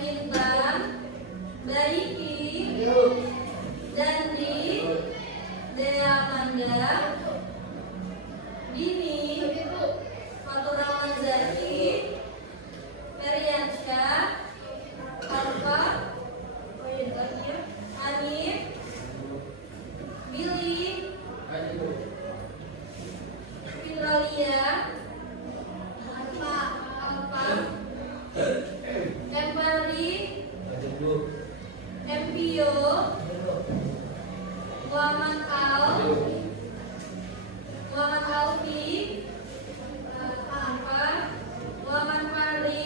Intan, Baiki, Dandi, Dea Amanda, Dini, Fatur Rahman Zaki, Periansyah, Alfa, Hanif, Billy, Fitralia, Alfa, Empari, Empio, Muhammad Alfi, Muhammad Fahri,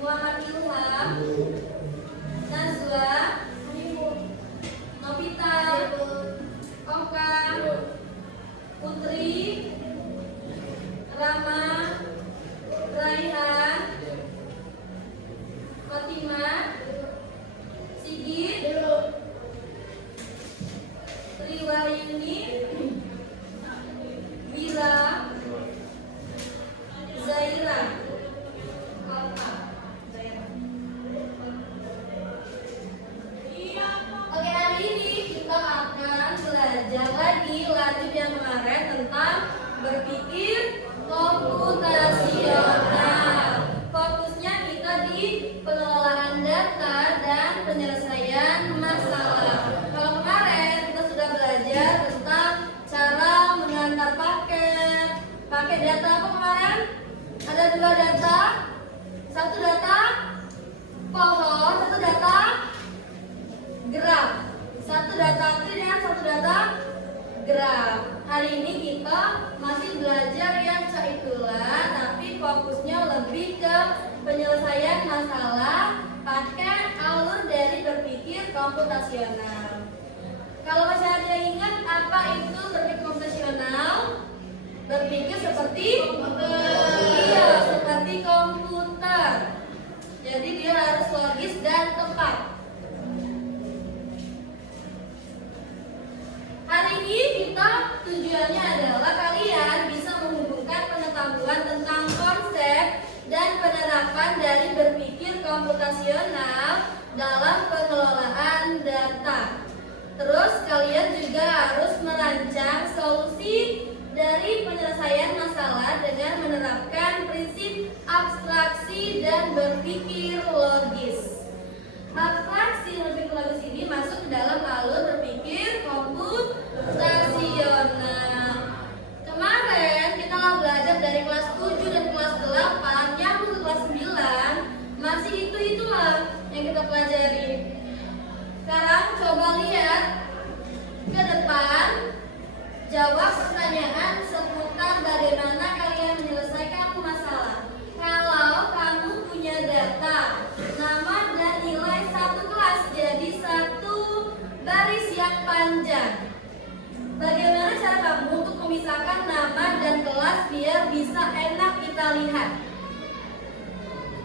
Muhammad Ilham, Nazwa, Novita, Oka, Putri, Rama, Raihan, Fatimah, Sigit, Triwahyuni, Wira, Zaira, Oke, hari ini kita akan belajar lagi lanjut yang kemarin tentang berpikir komputasional. Fokusnya kita di pengelolaan data dan penyelesaian masalah. Kalau kemarin kita sudah belajar tentang cara mengantar paket. Pakai data apa kemarin? Ada 2 data. Satu data pohon, satu data graf. Satu data print dan satu data graf. Hari ini kita masih belajar yang caitulah, tapi fokusnya lebih ke penyelesaian masalah pakai alur dari berpikir komputasional. Kalau masih ada yang ingat apa itu berpikir komputasional? Berpikir seperti seperti komputer. Jadi dia harus logis dan tepat. Hari ini kita tujuannya adalah kalian bisa menghubungkan pengetahuan tentang konsep dan penerapan dari berpikir komputasional dalam pengelolaan data. Terus kalian juga harus merancang solusi dari penyelesaian masalah dengan menerapkan prinsip abstraksi dan berpikir logis. Abstraksi dan berpikir logis ini masuk ke dalam alur berpikir komputasional. Kemarin kita belajar dari kelas 7 dan kelas 8, nyambung ke kelas 9, masih itu-itulah yang kita pelajari. Sekarang coba lihat ke depan, jawab pertanyaan seputar bagaimana kalian menyelesaikan masalah. Kalau kamu punya data, nama dan nilai satu kelas jadi satu baris yang panjang. Bagaimana cara kamu untuk memisahkan nama dan kelas biar bisa enak kita lihat?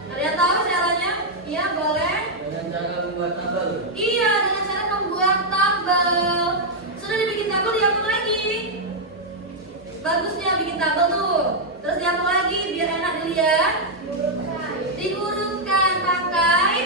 Kalian tahu caranya? Iya, boleh? Dengan cara membuat tabel. Iya, dengan cara membuat tabel. Sudah dibikin tabel, diatur lagi. Bagusnya bikin tabel tuh. Terus diatur lagi biar enak dilihat. Dihurufkan pakai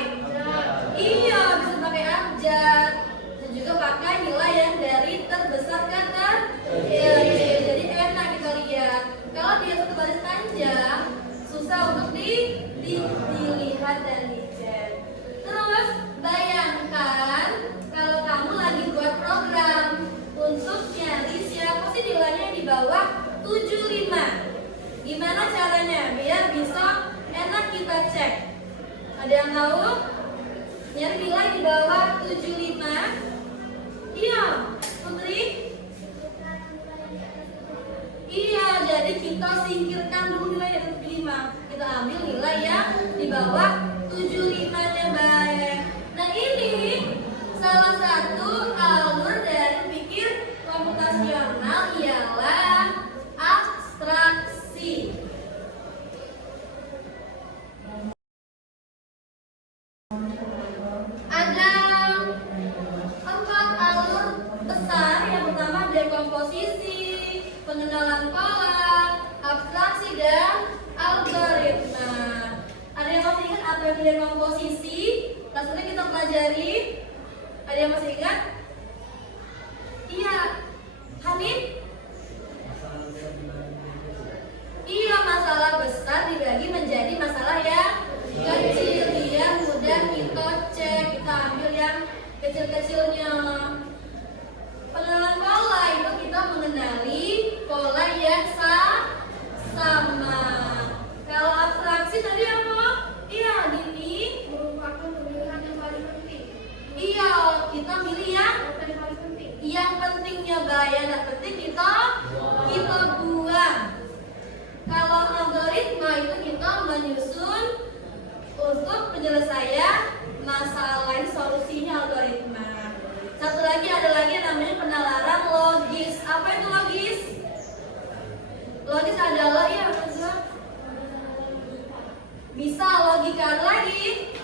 iya, bisa pakai abjad. Dan juga pakai nilai yang dari terbesar ke terkecil. Jadi enak kita lihat. Kalau dia satu baris panjang, susah untuk dilihat dan dicek. Terus bayangkan kalau kamu lagi buat program untuk nyari siapa sih nilainya di bawah 75. Gimana caranya biar bisa enak kita cek? Ada yang tahu? Nyari nilai di bawah 75? Iya, Putri? Iya, jadi kita singkirkan dulu nilai yang 75. Kita ambil nilai yang di bawah 75-nya baik. Nah, ini salah satu alur dari pikir komputasional ialah abstraksi. Ada 4 alur besar. Yang pertama dekomposisi, pengenalan pola, abstraksi, dan algoritma. Ada yang masih ingat pemilihan komposisi. Langsung kita pelajari. Ada yang masih ingat? Iya, Hamid? Iya, masalah besar dibagi menjadi masalah yang kecil, yang mudah kita cek. Kita ambil yang kecil-kecilnya. Pengenalan pola itu kita mengenali pola yang sama. Kalau abstraksi tadi apa? Iya, ini merupakan pemilihan yang paling penting. iya, kita milih yang Paling penting. pentingnya bahaya, yang penting kita buang. Kalau algoritma itu kita menyusun untuk penyelesaian masalah, ini solusinya algoritma. Satu lagi ada lagi yang namanya penalaran logis. Apa itu logis? Logis adalah bisa logika. Ada lagi?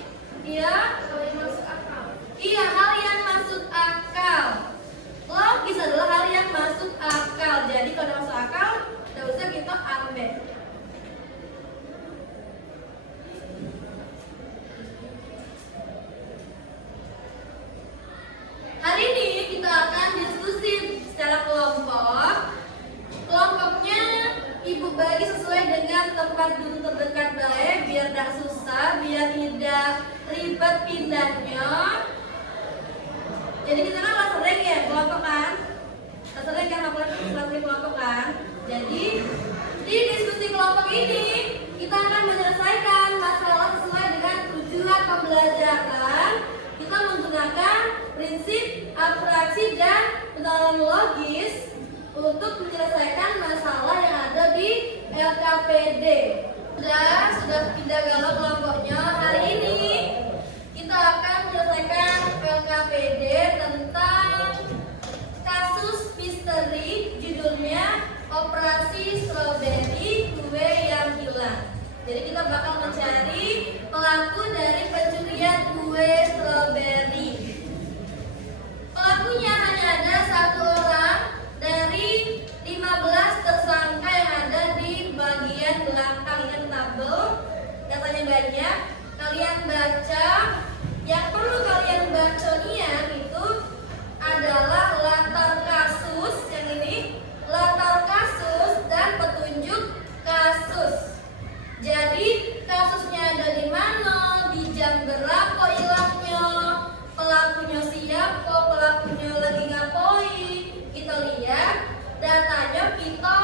Iya. Hal yang masuk akal. Iya, hal yang masuk akal. Logis adalah hal yang masuk akal. Jadi kalau masuk akal, tidak usah kita ambil. Hari ini kita akan diskusi secara kelompok. Kelompoknya Ibu bagi sesuai dengan tempat duduk terdekat baik, biar tidak susah, biar tidak ribet pindahnya. Jadi kita kan kelas sering ya, kelompok kan? Kelas sering kan, kelas kelompok kan? Jadi di diskusi kelompok ini kita akan menyelesaikan masalah sesuai dengan tujuan pembelajaran. Kita menggunakan prinsip abstraksi dan penalaran logis untuk menyelesaikan masalah yang ada di LKPD. Sudah pindah galau kelompoknya. Hari ini kita akan menyelesaikan LKPD tentang kasus misteri, judulnya Operasi Strawberry Kue Yang Hilang. Jadi kita bakal mencari pelaku dari pencurian kue strawberry. Pelakunya hanya ada satu orang dari 15 tersangka yang ada di bagian belakang yang tabel. Datanya banyak. Kalian baca. Yang perlu kalian baca itu adalah latar kasus yang ini, latar kasus dan petunjuk kasus. Jadi kasusnya ada di mana, di jam berapa hilangnya, pelakunya siapa, pelakunya lagi ngapain. Kita lihat datanya, kita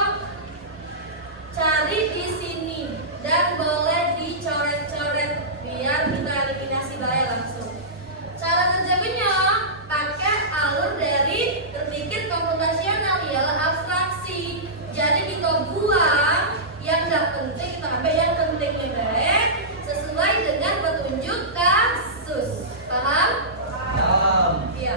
cari di sini dan boleh dicoret-coret biar kita eliminasi bahaya langsung. Cara kerjanya pakai alur dari berpikir komputasional, ialah abstraksi. Jadi kita buang yang tidak penting, kita ambil yang pentingnya baik sesuai dengan petunjuk kasus. Paham? Paham. Iya.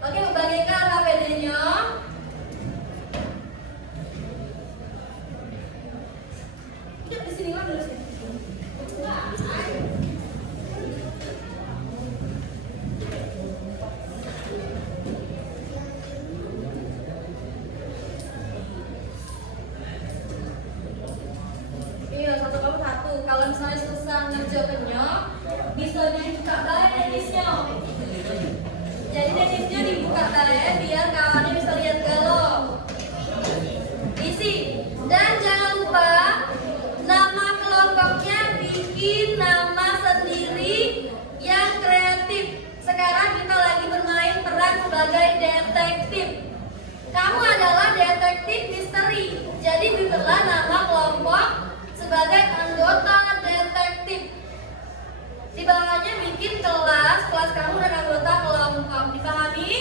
Oke, membagikan KPD-nya. Udah di sini lah tulisnya. Iya, satu. Kalau misalnya susah ngerjakannya, bisa dibuka baik Denisnya. Jadi Denisnya dibuka baik biar kawannya bisa lihat galau. Isi. Dan jangan lupa nama kelompoknya bikin nama sendiri yang kreatif. Sekarang kita lagi bermain peran sebagai detektif. Kamu adalah detektif misteri. Jadi bikinlah nama kelompok sebagai anggota detektif. Di bawahnya bikin kelas kamu dan anggota kelompok. Dipahami?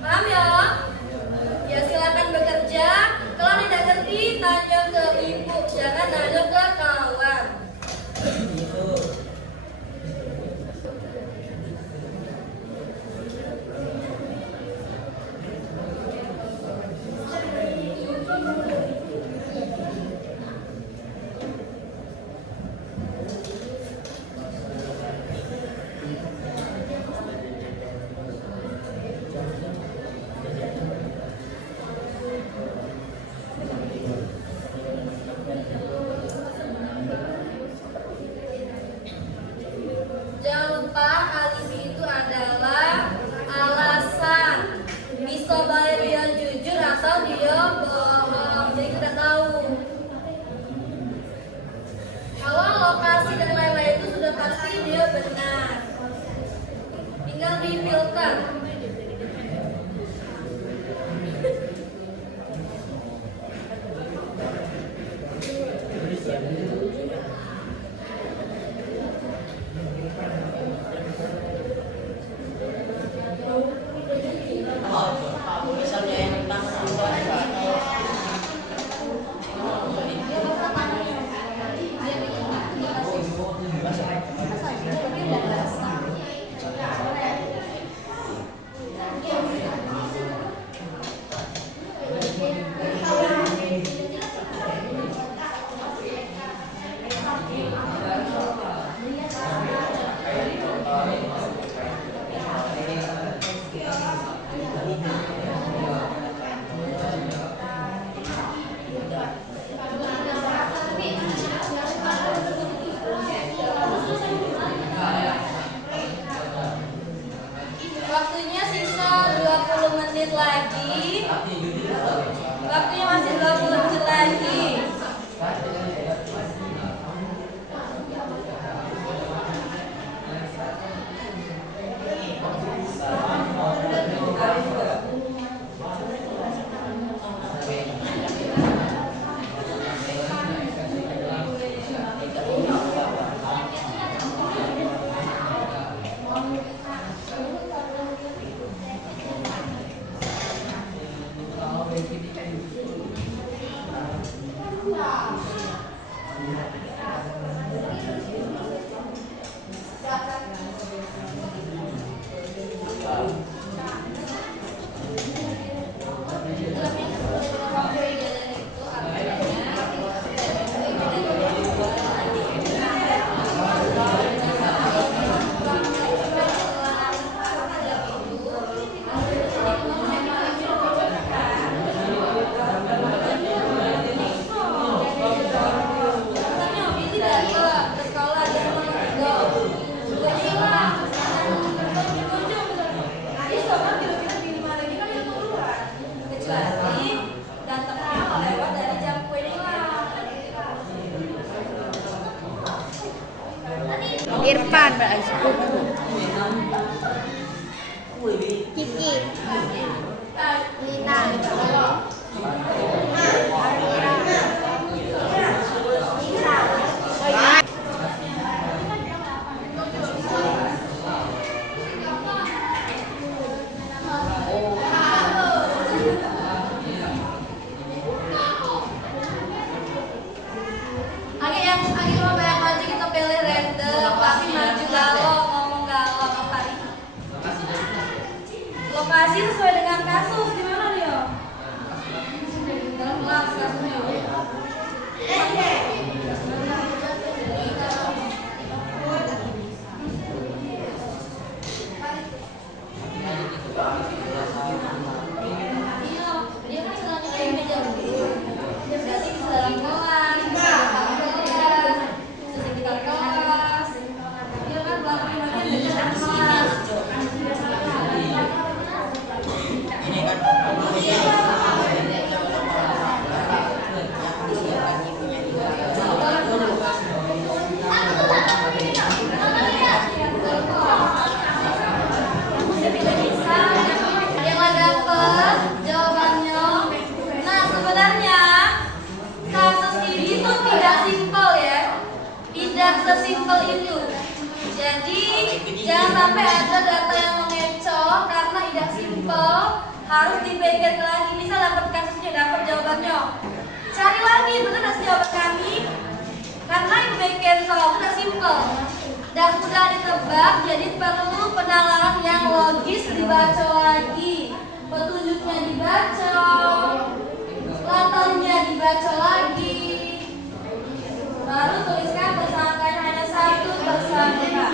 Paham ya? Ya silakan bekerja. Kalau tidak ngerti tanya ke ibu, jangan tanya ke kawan. Iya benar. Tinggal difilter. Misalnya yang pertama Waktunya sisa 20 menit lagi. Waktunya masih 20 menit lagi. Irfan, Kiki, Lina, Lagi cuma banyak maju kita pilih random, tapi maju galau, ngomong galau apa ini? Lokasi sesuai dengan kasus di mana dia? Dalam kelas kasusnya. Iya, dia kan selanjutnya yang meja dulu. Berarti bisa dalam kelas, bisa dalam kelas, bisa sekitar kelas. Dia kan belakangnya bagian meja dalam kelas. Yang agak dapet jawabannya. Nah sebenarnya kasus ini tuh tidak simpel ya, tidak sesimpel itu. Jadi jangan sampai ada data yang mengecoh karena tidak simpel, harus dipikir lagi. Misal dapat kasusnya, dapat jawabannya, cari lagi benar nggak sih jawaban kami? Karena yang bikin soal itu tidak simpel dan mudah ditebak, jadi perlu penalaran yang logis, dibaca lagi, petunjuknya dibaca, latarnya dibaca lagi, baru tuliskan tersangkanya hanya satu tersangka.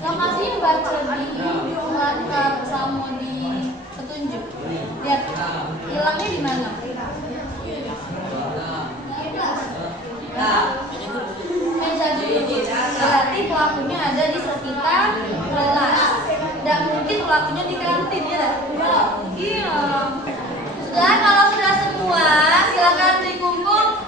Lokasinya baca di latar sama di petunjuk. Lihat hilangnya di mana? Meja dulu. Berarti pelakunya ada di sekitar kelas. Dan mungkin pelakunya di kantin ya. Iya. Sudah, kalau sudah semua silakan dikumpul.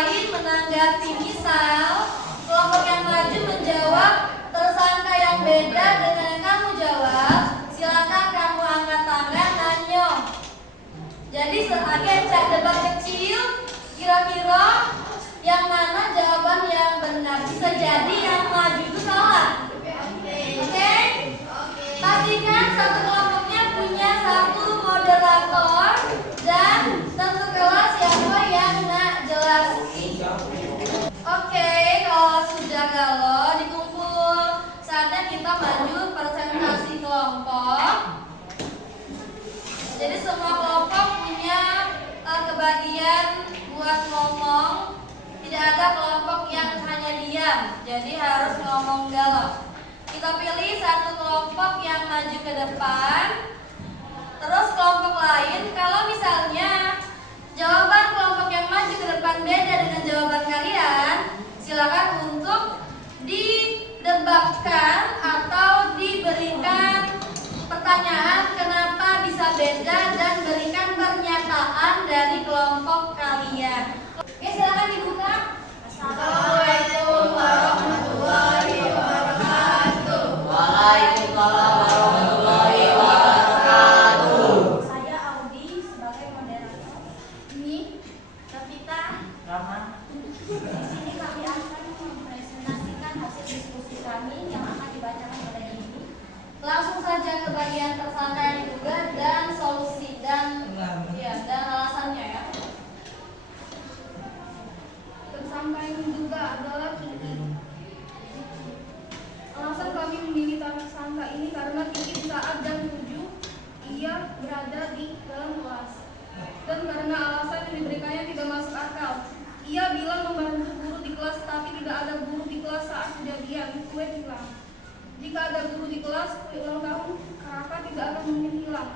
lain menanggapi. Misal, kelompok yang maju menjawab tersangka yang beda dengan yang kamu jawab. Silakan kamu angkat tangan, nanyo. Jadi cak debat kecil, kira-kira yang mana jawaban yang benar. Bisa jadi yang maju itu salah. Oke? Pastikan satu kelompoknya punya satu moderator dan satu kelas siapa yang nggak jelas. Oke, kalau sudah galau dikumpul, saatnya kita maju presentasi kelompok. Jadi semua kelompok punya kebagian buat ngomong. Tidak ada kelompok yang hanya diam, jadi harus ngomong galau. Kita pilih satu kelompok yang maju ke depan. Terus kelompok lain, kalau misalnya jawaban kelompok yang maju ke depan beda dengan jawaban kalian, silakan untuk didebatkan atau diberikan pertanyaan kenapa bisa beda dan berikan pernyataan dari kelompok kalian. Oke, silakan dibuka. Assalamualaikum warahmatullahi wabarakatuh. Waalaikumsalam warahmatullahi wabarakatuh. Saya Audi sebagai moderator. Ini Rafita. Rama. Di sini kami akan mempresentasikan hasil diskusi kami yang akan dibacakan oleh ini. Langsung saja ke bagian tersangka yang diduga dan solusi dan alasannya ya. Tersangka yang diduga adalah Kiki. Alasan kami memilih tersangka ini karena Kiki di saat jam 7 ia berada di dalam kelas. Dan karena alasan yang diberikannya tidak masuk akal. Ia bilang membantu guru di kelas, tapi tidak ada guru di kelas saat kejadian kue hilang. Jika ada guru di kelas, kue ulang tahun Raka tidak akan mungkin hilang.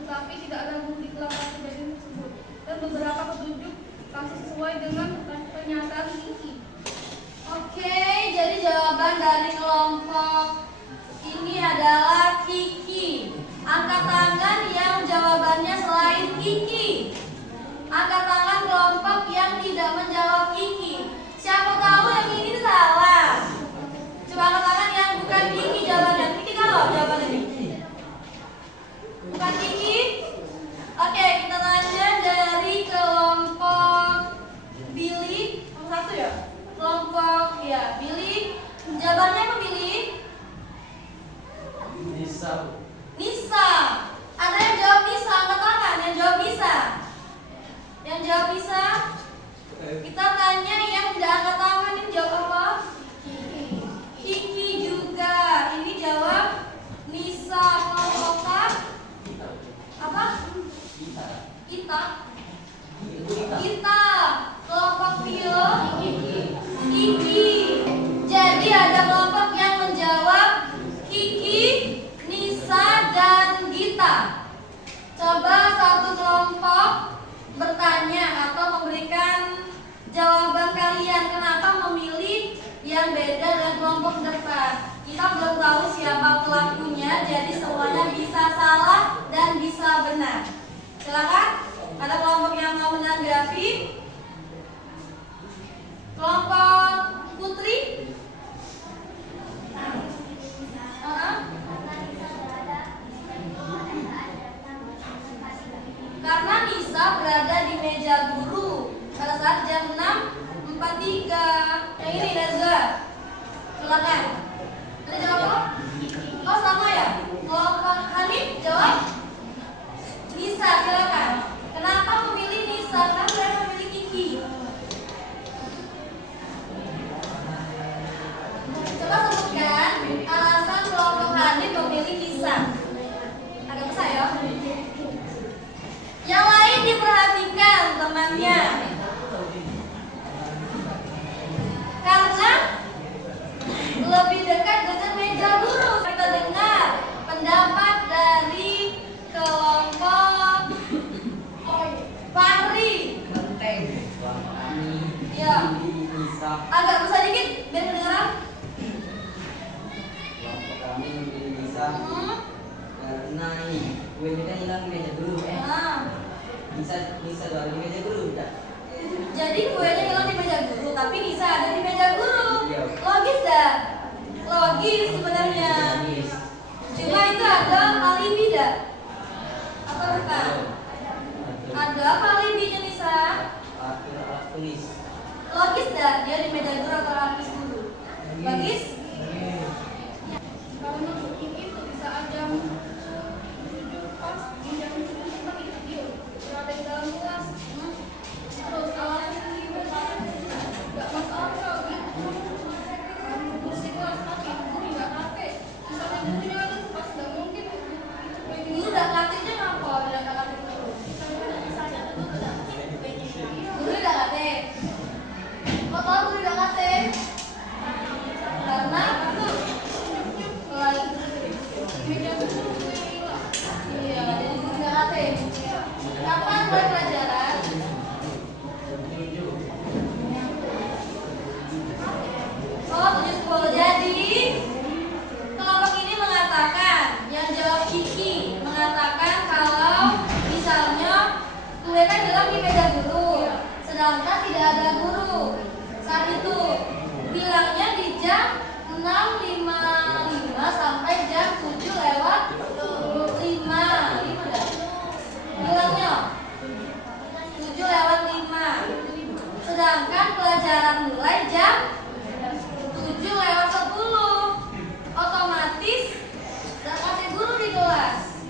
Tetapi tidak ada guru di kelas saat kejadian tersebut. Dan beberapa petunjuk masih sesuai dengan pernyataan Kiki. Oke, jadi jawaban dari kelompok ini adalah Kiki. Angkat tangan yang jawabannya selain Kiki. Angkat tangan kelompok yang tidak menjawab Kiki. Siapa tahu yang ini salah? Coba angkat tangan yang bukan Kiki jawabannya. Kiki kalau jawabannya ini. Bukan Kiki? Oke, kita tanya dari kelompok Billy. Nomor 1 ya? Kelompok ya, Billy. Jawabannya apa Billy? Bisa. Nisa. Ada yang jawab Nisa, angkat tangan yang jawab Nisa. Yang jawab Nisa. Kita tanya yang tidak angkat tangan ini jawab apa? Kiki juga. Ini jawab Nisa. Kelompok apa? Kita. Kita. Kelompok Pio. Kiki. Jadi ada kelompok yang menjawab Kiki, Nisa, dan Gita. Coba satu kelompok bertanya atau memberikan jawaban kalian kenapa memilih yang beda dengan kelompok depan. Kita belum tahu siapa pelakunya, jadi semuanya bisa salah dan bisa benar. Silakan, ada kelompok yang mau menanggapi? Kelompok Putri? Karena Nisa berada di meja guru pada saat jam 6.43. Yang ini Nazwa. Silakan. Ada jawab apa? Oh sama ya? Kelompok Hanif jawab Nisa. Silakan. Kenapa memilih Nisa? Kenapa saya memilih Kiki? Coba sebutkan alasan kelompok Hanif memilih Nisa. Agak besar ya? Yang lain diperhatikan temannya. Karena lebih dekat dengan meja guru. Kita dengar pendapat dari kelompok Fahri. Ya. Agak besar dikit biar kedengeran. Kelompok kami memilih Nisa karena ini kuenya kan hilang di meja dulu Nah. Nisa baru di meja dulu udah. Jadi kuenya hilang di meja guru, tapi Nisa ada di meja guru. Logis dah? Logis sebenarnya. Cuma itu ada alibi dah? Atau bukan? Ada apa alibinya Nisa? Tulis. Logis dah dia di meja guru atau lapis guru? Logis? Karena ini tuh di saat jam 7 pas di jam 7 kita video berada di dalam kelas. Terus alasan gimana? Gak masalah gitu. Terus di kelas tapi guru nggak kate. Misalnya gurunya ada pas nggak mungkin. Guru udah katanya ngapa? Udah kate guru. Guru udah kate. Kok tahu guru udah kate? Karena itu iya, jadi guru udah kate. Kapan mulai pelajaran? Oh, 7.10. Jadi kelompok ini mengatakan, yang jawab Kiki mengatakan kalau misalnya kue kan hilang di meja guru, sedangkan tidak ada guru saat itu. Bilangnya di jam 6.55 sampai jam 7 lewat 5 dah. Bilangnya 7 lewat 5. Sedangkan pelajaran mulai jam 7 lewat 10. Otomatis gak kate guru di kelas.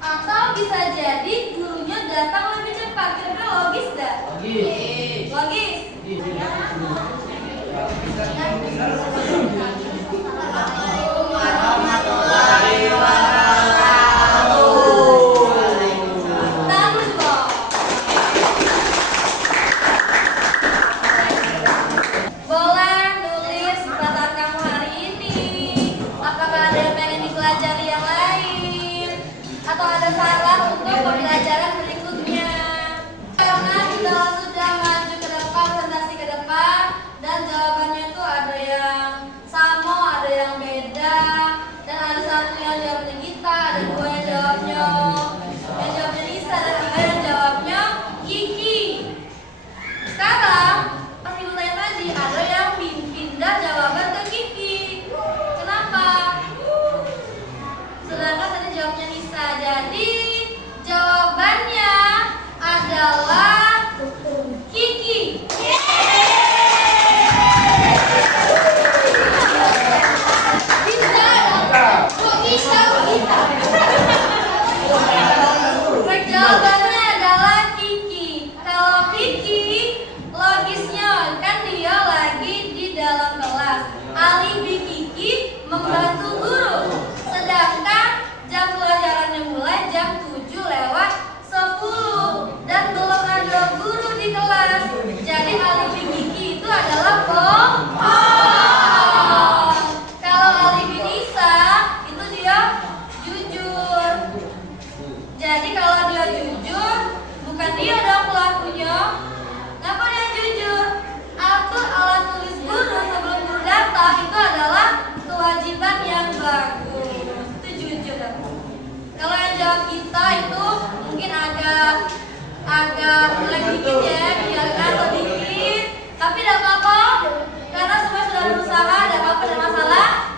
Atau bisa jadi gurunya datang lebih cepat. Kira-kira logis gak? Logis. Warahmatullahi wabarakatuh. Bagus dong. Boleh nulis perkataan kamu hari ini. Apakah ada yang pengen dipelajari yang lain? Atau ada saran untuk pembelajaran berikutnya? Karena kita sudah maju ke depan, presentasi ke depan, dan jawabannya itu ada yang sama, ada yang beda, dan ada satu yang jawabnya Gita, ada dua yang jawabnya Nisa, dan tiga yang jawabnya Kiki. Sekarang pas ibu tanya tadi, ada yang pindah jawaban ke Kiki. Kenapa? Sedangkan tadi jawabnya Nisa. Jadi jawabannya adalah Kiki. Jawabannya adalah Kiki. Kalau Kiki, logisnya kan dia lagi di dalam kelas. Alibi Kiki membantu guru. Sedangkan jam pelajarannya mulai jam 7 lewat 10 dan belum ada guru di kelas. Jadi alibi Kiki itu adalah bohong. Kalau alibi Nisa itu dia jujur. Jadi kalau dia jujur, bukan dia dong pelakunya. Kenapa dia jujur? Atur alat tulis guru sebelum guru datang itu adalah kewajiban yang bagus. Itu jujur. Kalau yang jawab kita itu mungkin agak mulai dikit ya, biarkan sedikit. Tapi tidak apa-apa, karena semua sudah berusaha, tidak apa-apa, tidak masalah.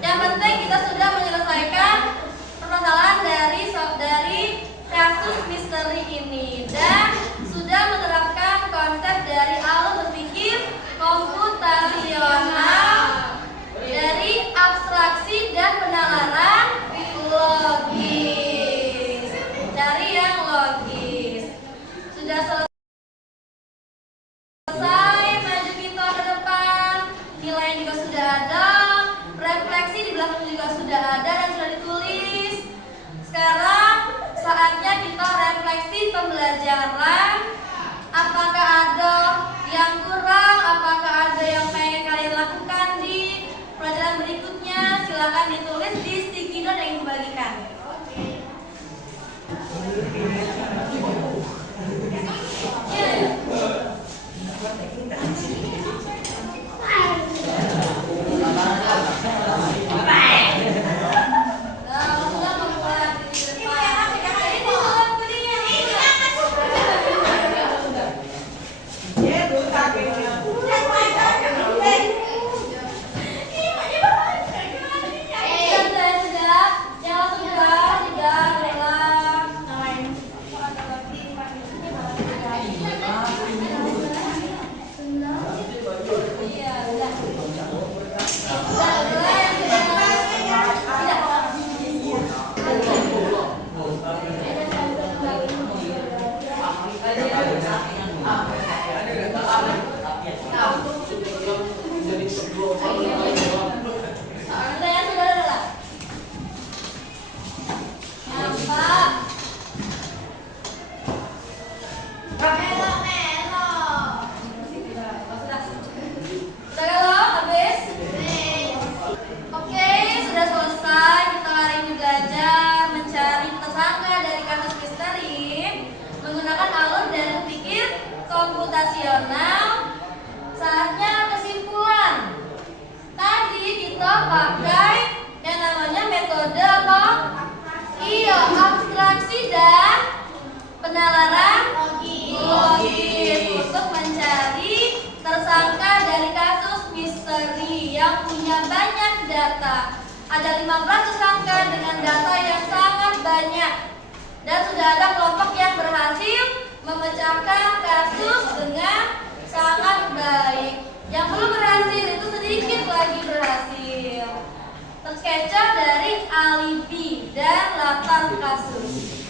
Yang penting kita sudah menyelesaikan permasalahan dari kasus misteri ini dan sudah menerapkan konsep dari alur berpikir komputasional, dari abstraksi dan penalaran logis, dari yang logis. Sudah selesai, maju kita ke depan. Nilainya juga sudah ada, refleksi di belakang juga sudah ada dan sudah ditulis. Sekarang saatnya kita refleksi pembelajaran. Apakah ada yang kurang? Apakah ada yang pengen kalian lakukan di pelajaran berikutnya? Silakan ditulis di sticky note yang dibagikan. komputasional. Saatnya kesimpulan. Tadi kita pakai yang namanya metode apa? Iya, abstraksi dan penalaran logis untuk mencari tersangka dari kasus misteri yang punya banyak data. Ada 15 tersangka dengan data yang sangat banyak. Dan sudah ada kelompok yang berhasil memecahkan kasus dengan sangat baik. Yang belum berhasil itu sedikit lagi berhasil. Tersketcher dari alibi dan latar kasus.